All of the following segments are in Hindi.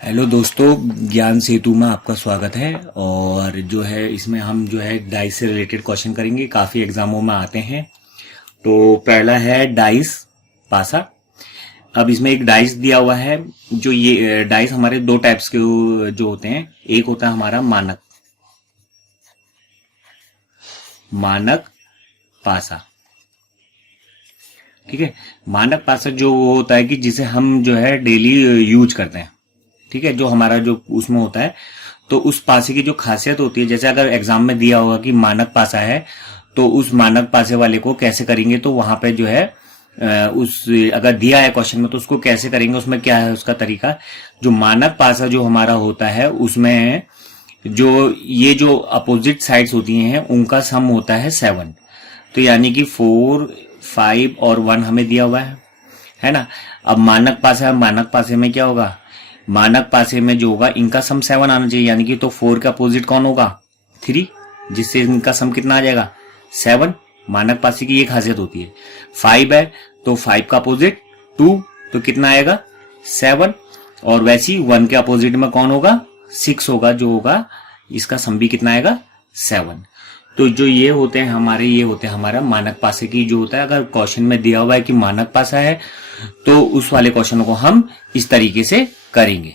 हेलो दोस्तों, ज्ञान सेतु में आपका स्वागत है। और जो है इसमें हम जो है डाइस से रिलेटेड क्वेश्चन करेंगे, काफ़ी एग्जामों में आते हैं। तो पहला है डाइस पासा। अब इसमें एक डाइस दिया हुआ है। जो ये डाइस हमारे दो टाइप्स के जो होते हैं, एक होता है हमारा मानक मानक पासा। ठीक है, मानक पासा जो वो होता है कि जिसे हम जो है डेली यूज करते हैं। ठीक है, जो हमारा जो उसमें होता है, तो उस पासे की जो खासियत होती है, जैसे अगर एग्जाम में दिया होगा कि मानक पासा है, तो उस मानक पासे वाले को कैसे करेंगे, तो वहां पे जो है उस अगर दिया है क्वेश्चन में तो उसको कैसे करेंगे, उसमें क्या है उसका तरीका। जो मानक पासा जो हमारा होता है उसमें जो ये जो अपोजिट साइड्स होती हैं उनका सम होता है 7। तो यानी कि 4, 5 और 1 हमें दिया हुआ है ना। अब मानक पासा है, मानक पासे में क्या होगा, मानक पासे में जो होगा इनका सम 7 आना चाहिए। यानी कि तो 4 का अपोजिट कौन होगा, 3, जिससे इनका सम कितना आ जाएगा, 7। मानक पासे की ये खासियत होती है। 5 है तो 5 का अपोजिट 2, तो कितना आएगा, 7। और वैसी 1 के अपोजिट में कौन होगा, 6 होगा, जो होगा इसका सम भी कितना आएगा, 7। तो जो ये होते हैं हमारे, ये होते हैं हमारा मानक पासे की जो होता है। अगर क्वेश्चन में दिया हुआ है कि मानक पासा है तो उस वाले क्वेश्चन को हम इस तरीके से करेंगे।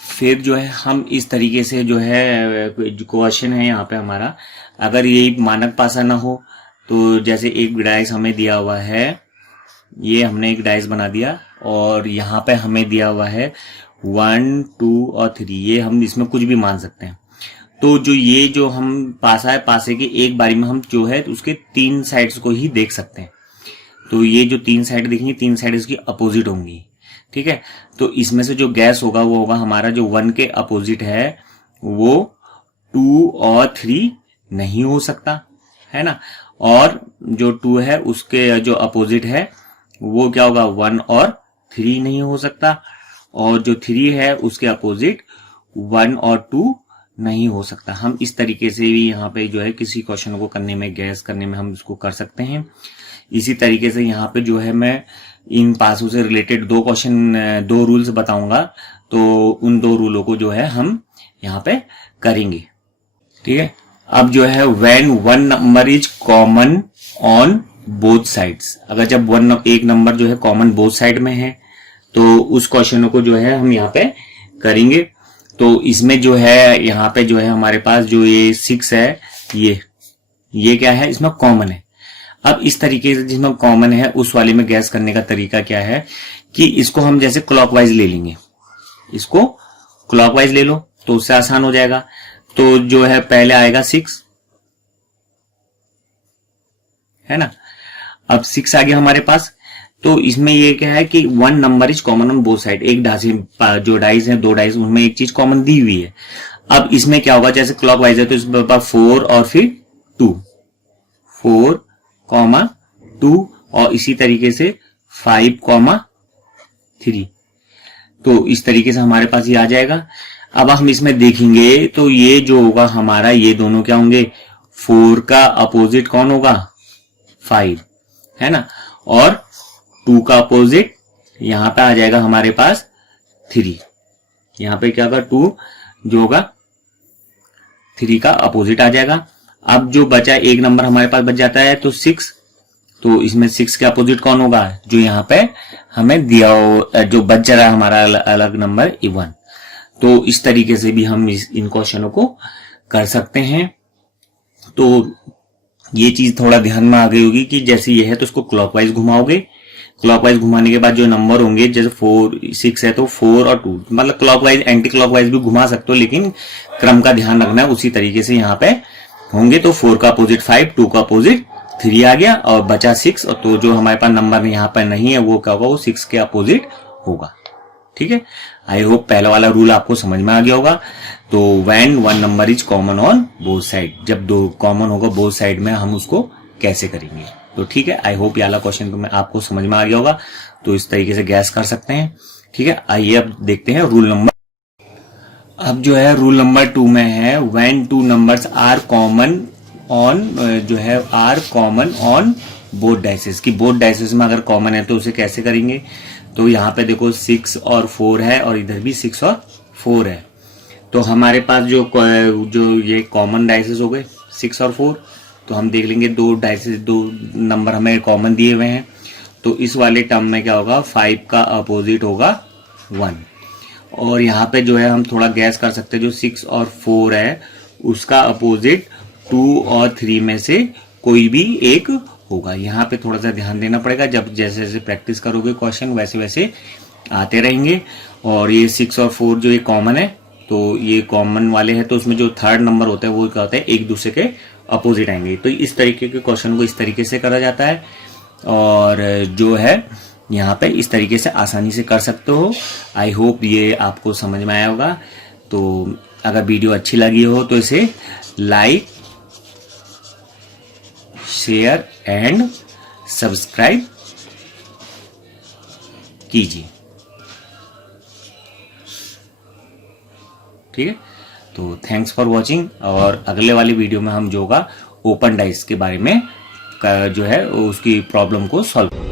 फिर जो है हम इस तरीके से जो है क्वेश्चन है यहाँ पे हमारा, अगर ये मानक पासा ना हो तो जैसे एक डाइस हमें दिया हुआ है, ये हमने एक डाइस बना दिया और यहाँ पे हमें दिया हुआ है 1, 2 और 3। ये हम इसमें कुछ भी मान सकते हैं। तो जो ये जो हम पासा है, पासे के एक बारी में हम जो है उसके 3 साइड्स को ही देख सकते हैं। तो ये जो 3 साइड दिखेंगी, 3 साइड इसकी अपोजिट होंगी। ठीक है, तो इसमें से जो गैस होगा वो होगा हमारा जो 1 के अपोजिट है वो 2 और 3 नहीं हो सकता, है ना। और जो 2 है उसके जो अपोजिट है वो क्या होगा, 1 और 3 नहीं हो सकता। और जो 3 है उसके अपोजिट 1 और 2 नहीं हो सकता। हम इस तरीके से भी यहाँ पे जो है किसी क्वेश्चन को करने में, गैस करने में हम इसको कर सकते हैं। इसी तरीके से यहाँ पे जो है मैं इन पासों से रिलेटेड 2 क्वेश्चन, 2 रूल्स बताऊंगा। तो उन 2 रूलों को जो है हम यहाँ पे करेंगे। ठीक है, अब जो है when 1 number is common on both sides, अगर जब एक नंबर जो है कॉमन बोथ साइड में है तो उस क्वेश्चन को जो है हम यहाँ पे करेंगे। तो इसमें जो है यहाँ पे जो है हमारे पास जो ये 6 है, ये क्या है, इसमें कॉमन है। अब इस तरीके से जिसमें कॉमन है उस वाले में गैस करने का तरीका क्या है कि इसको हम जैसे क्लॉकवाइज ले लेंगे, इसको क्लॉकवाइज ले लो तो उससे आसान हो जाएगा। तो जो है पहले आएगा 6, है ना। अब 6 आ गया हमारे पास। तो इसमें ये क्या है कि 1 number is common on both side, एक जो डाइस है, 2 डाइस, उनमें एक चीज कॉमन दी हुई है। अब इसमें क्या होगा, जैसे क्लॉकवाइज है तो इसमें 4 और फिर 2, 4, 2 और इसी तरीके से 5, 3। तो इस तरीके से हमारे पास ये आ जाएगा। अब हम इसमें देखेंगे तो ये जो होगा हमारा, ये दोनों क्या होंगे, 4 का अपोजिट कौन होगा, 5, है ना। और 2 का अपोजिट यहां पे आ जाएगा हमारे पास 3। यहां पे क्या होगा, 2 जो होगा 3 का अपोजिट आ जाएगा। अब जो बचा एक नंबर हमारे पास बच जाता है तो 6, तो इसमें 6 के अपोजिट कौन होगा, जो यहाँ पे हमें दिया हो, जो बच रहा है हमारा अलग नंबर 1। तो इस तरीके से भी हम इन क्वेश्चनों को कर सकते हैं। तो ये चीज थोड़ा ध्यान में आ गई होगी कि जैसे ये है तो इसको क्लॉकवाइज घुमाओगे, क्लॉकवाइज घुमाने के बाद जो नंबर होंगे, जैसे 4, 6 है तो 4 और 2, मतलब क्लॉकवाइज, एंटी क्लॉकवाइज भी घुमा सकते हो, लेकिन क्रम का ध्यान रखना है। उसी तरीके से यहाँ पे होंगे तो 4 का अपोजिट 5, 2 का अपोजिट 3 आ गया और बचा 6। और तो जो हमारे पास नंबर यहाँ पर नहीं है वो क्या होगा, वो 6 के अपोजिट होगा। ठीक है, आई होप पहला वाला रूल आपको समझ में आ गया होगा। तो when 1 number is common on both side, जब 2 कॉमन होगा बोथ साइड में, हम उसको कैसे करेंगे। तो ठीक है, आई होप ये वाला क्वेश्चन तो आपको समझ में आ गया होगा। तो इस तरीके से गैस कर सकते हैं। ठीक है, आइए अब देखते हैं रूल नंबर। अब जो है रूल नंबर 2 में है, when 2 numbers are common on, जो है are common on both dices, की बोथ डाइसेस में अगर कॉमन है तो उसे कैसे करेंगे। तो यहाँ पे देखो 6 और 4 है और इधर भी 6 और 4 है। तो हमारे पास जो ये कॉमन डाइसेस हो गए 6 और 4। तो हम देख लेंगे दो नंबर हमें कॉमन दिए हुए हैं। तो इस वाले टर्म में क्या होगा, 5 का अपोजिट होगा 1। और यहाँ पे जो है हम थोड़ा गैस कर सकते हैं, जो 6 और 4 है उसका अपोजिट 2 और 3 में से कोई भी एक होगा। यहाँ पे थोड़ा सा ध्यान देना पड़ेगा, जब जैसे जैसे प्रैक्टिस करोगे क्वेश्चन वैसे वैसे आते रहेंगे। और ये 6 और 4 जो ये कॉमन है, तो ये कॉमन वाले हैं, तो उसमें जो थर्ड नंबर होता है वो क्या होता है, एक दूसरे के अपोजिट आएंगे। तो इस तरीके के क्वेश्चन को इस तरीके से करा जाता है और जो है यहाँ पे इस तरीके से आसानी से कर सकते हो। आई होप ये आपको समझ में आया होगा। तो अगर वीडियो अच्छी लगी हो तो इसे लाइक, शेयर एंड सब्सक्राइब कीजिए। ठीक है, तो थैंक्स फॉर वॉचिंग। और अगले वाली वीडियो में हम जो होगा ओपन डाइस के बारे में जो है उसकी प्रॉब्लम को सॉल्व